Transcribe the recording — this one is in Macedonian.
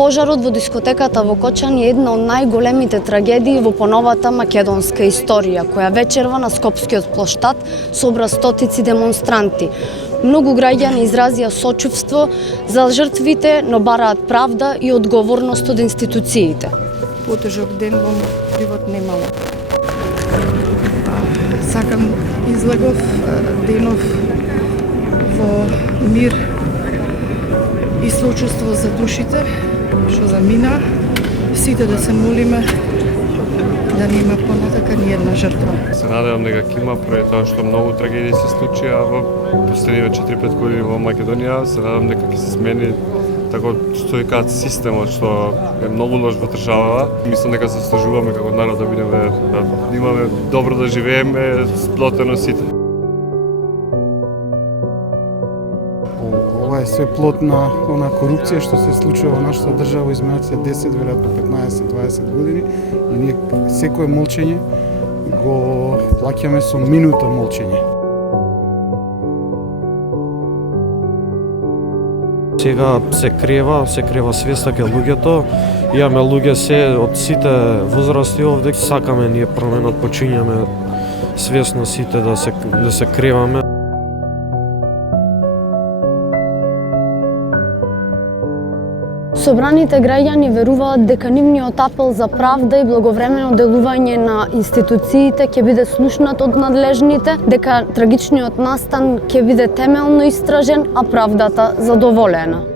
Пожарот во дискотеката во Кочани е една од најголемите трагедии во поновата македонска историја, која вечерва на Скопскиот плоштад собра стотици демонстранти. Многу граѓани изразија сочувство за жртвите, но бараат правда и одговорност од институциите. Потежок ден во живот немало. Сакам излегов денов во мир и сочувство за душите што замина, сите да се молиме да нема понатака ни една жртва. Се надевам дека ќе има, пред тоа што многу трагедии се случија во последниве 4-5 години во Македонија. Се надевам дека ќе се смени тако што и кажат системот што е многу лош во државава. Мислам дека заслужуваме како народ да имаме добро да живееме сплотено сите. Ова е све плод на она корупција што се случува во нашата држава изминатите 10, веројатно 15-20 години и ние секое молчење го плаќаме со минута молчење. Сега се крева свеста кај луѓето. Имаме луѓе се од сите возрасти овде. Сакаме ние променот, почињаме свесно сите да се креваме. Собраните граѓани веруваат дека нивниот апел за правда и благовремено делување на институциите ќе биде слушнат од надлежните, дека трагичниот настан ќе биде темелно истражен, а правдата задоволена.